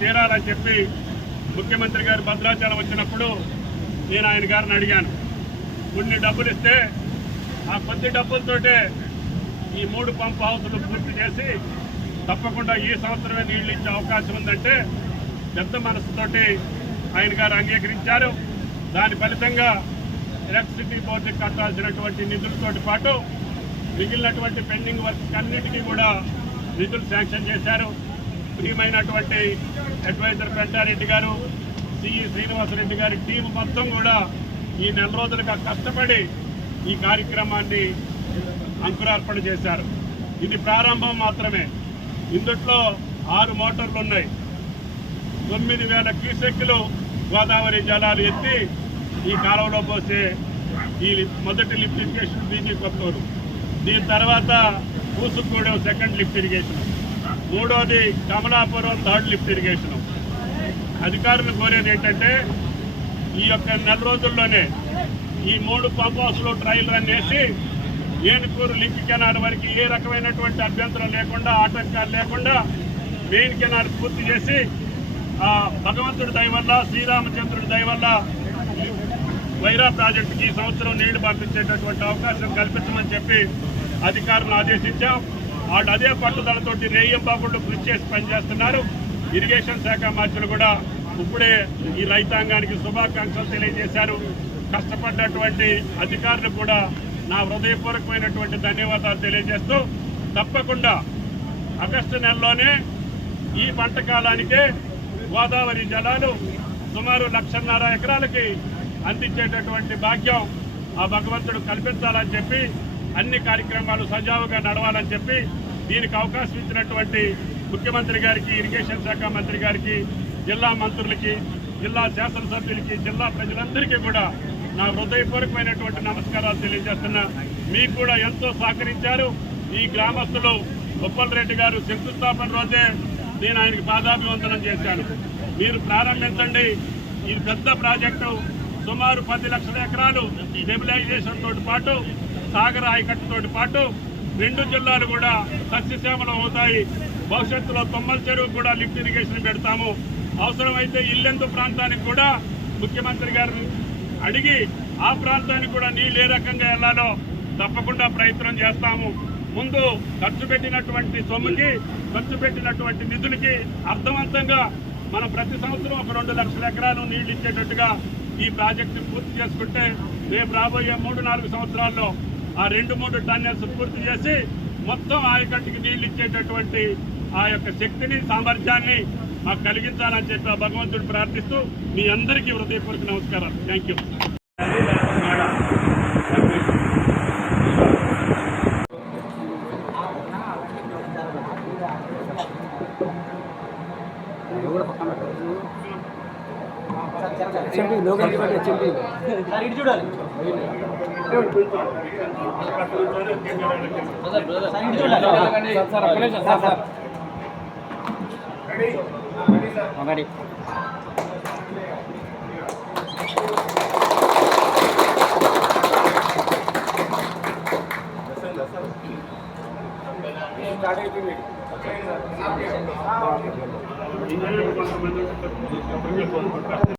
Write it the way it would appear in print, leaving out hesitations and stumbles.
తీరాలని చెప్పి ముఖ్యమంత్రి గారు భద్రాచలం వచ్చినప్పుడు నేను ఆయన గారిని అడిగాను. కొన్ని డబ్బులు ఇస్తే ఆ కొద్ది డబ్బులతోటే ఈ 3 పంప్ హౌస్లు పూర్తి చేసి తప్పకుండా ఈ సంవత్సరమే నీళ్లు ఇచ్చే అవకాశం ఉందంటే పెద్ద మనసుతోటి ఆయన గారు అంగీకరించారు. దాని ఫలితంగా ఎలక్ట్రిసిటీ బోర్డుకి కట్టాల్సినటువంటి నిధులతో పాటు మిగిలినటువంటి పెండింగ్ వర్క్ అన్నిటికీ కూడా నిధులు శాంక్షన్ చేశారు. ప్రియమైనటువంటి అడ్వైజర్ పెంటారెడ్డి గారు, సిఈ శ్రీనివాసరెడ్డి గారి టీం మొత్తం కూడా ఈ నెల రోజులుగా కష్టపడి ఈ కార్యక్రమాన్ని అంకురార్పణ చేశారు. ఇది ప్రారంభం మాత్రమే. ఇందుట్లో 6 మోటార్లు ఉన్నాయి. 9,000 క్యూసెక్కులు గోదావరి జలాలు ఎత్తి ఈ కాలువలో పోసే ఈ మొదటి లిఫ్ట్ ఇరిగేషన్ బీజీ కొత్తూరు. దీని తర్వాత పూసుగూడెం సెకండ్ లిఫ్ట్ ఇరిగేషన్, మూడోది కమలాపురం థర్డ్ లిఫ్ట్ ఇరిగేషన్. అధికారులు కోరేది ఏంటంటే ఈ యొక్క నెల రోజుల్లోనే ఈ 3 పంప్ హౌస్లు ట్రయల్ రన్ చేసి ఏనుకూరు లింక్ కెనాల్ వరకు ఏ రకమైనటువంటి అభ్యంతరం లేకుండా, ఆటంకాలు లేకుండా మెయిన్ కెనాల్ పూర్తి చేసి భగవంతుడి దయ వల్ల, శ్రీరామచంద్రుడి దయ వల్ల వైరా ప్రాజెక్టుకి ఈ సంవత్సరం నీళ్లు పంపించేటటువంటి అవకాశం కల్పించమని చెప్పి అధికారులను ఆదేశించాం. వాళ్ళు అదే పట్టుదలతోటి రేయంబాబుళ్ళు కృషి చేసి పనిచేస్తున్నారు. ఇరిగేషన్ శాఖ మంత్రులు కూడా ఇప్పుడే ఈ రైతాంగానికి శుభాకాంక్షలు తెలియజేశారు. కష్టపడ్డటువంటి అధికారులు కూడా నా హృదయపూర్వకమైనటువంటి ధన్యవాదాలు తెలియజేస్తూ తప్పకుండా ఆగస్టు నెలలోనే ఈ పంట కాలానికే గోదావరి జలాలు సుమారు 1,50,000 ఎకరాలకి అందించేటటువంటి భాగ్యం ఆ భగవంతుడు కల్పించాలని చెప్పి అన్ని కార్యక్రమాలు సజావుగా నడవాలని చెప్పి దీనికి అవకాశం ఇచ్చినటువంటి ముఖ్యమంత్రి గారికి, ఇరిగేషన్ శాఖ మంత్రి గారికి, జిల్లా మంత్రులకి, జిల్లా శాసనసభ్యులకి, జిల్లా ప్రజలందరికీ కూడా నా హృదయపూర్వకమైనటువంటి నమస్కారాలు తెలియజేస్తున్నా. మీకు కూడా ఎంతో సహకరించారు. ఈ గ్రామస్తులు ఉప్పలరెడ్డి గారు శంకుస్థాపన రోజే నేను ఆయనకి పాదాభివందనం చేశాను. మీరు ప్రారంభించండి. ఈ పెద్ద ప్రాజెక్టు సుమారు 10 లక్షల ఎకరాలు స్టెబిలైజేషన్ తోటి పాటు సాగర ఆయకట్టుతో పాటు 2 జిల్లాలు కూడా సస్యశ్యామలం అవుతాయి. భవిష్యత్తులో తొమ్మల చెరువు కూడా లిఫ్ట్ ఇరిగేషన్ పెడతాము. అవసరమైతే ఇల్లెందు ప్రాంతానికి కూడా ముఖ్యమంత్రి గారిని అడిగి ఆ ప్రాంతానికి కూడా నీళ్ళు ఏ రకంగా వెళ్లాలో తప్పకుండా ప్రయత్నం చేస్తాము. ముందు ఖర్చు పెట్టినటువంటి సొమ్ముకి, ఖర్చు పెట్టినటువంటి నిధులకి అర్థవంతంగా మనం ప్రతి సంవత్సరం ఒక 2 లక్షల ఎకరాలు నీళ్లు ఇచ్చేటట్టుగా ఈ ప్రాజెక్టు పూర్తి చేసుకుంటే రేపు రాబోయే 3-4 సంవత్సరాల్లో ఆ 2-3 టన్నెల్స్ పూర్తి చేసి మొత్తం ఆయకట్టుకి నీళ్లు ఇచ్చేటటువంటి ఆ యొక్క శక్తిని, సామర్థ్యాన్ని మాకు కలిగించాలని చెప్పి ఆ భగవంతుడు ప్రార్థిస్తూ మీ అందరికీ హృదయపూర్వక నమస్కారాలు. Thank you.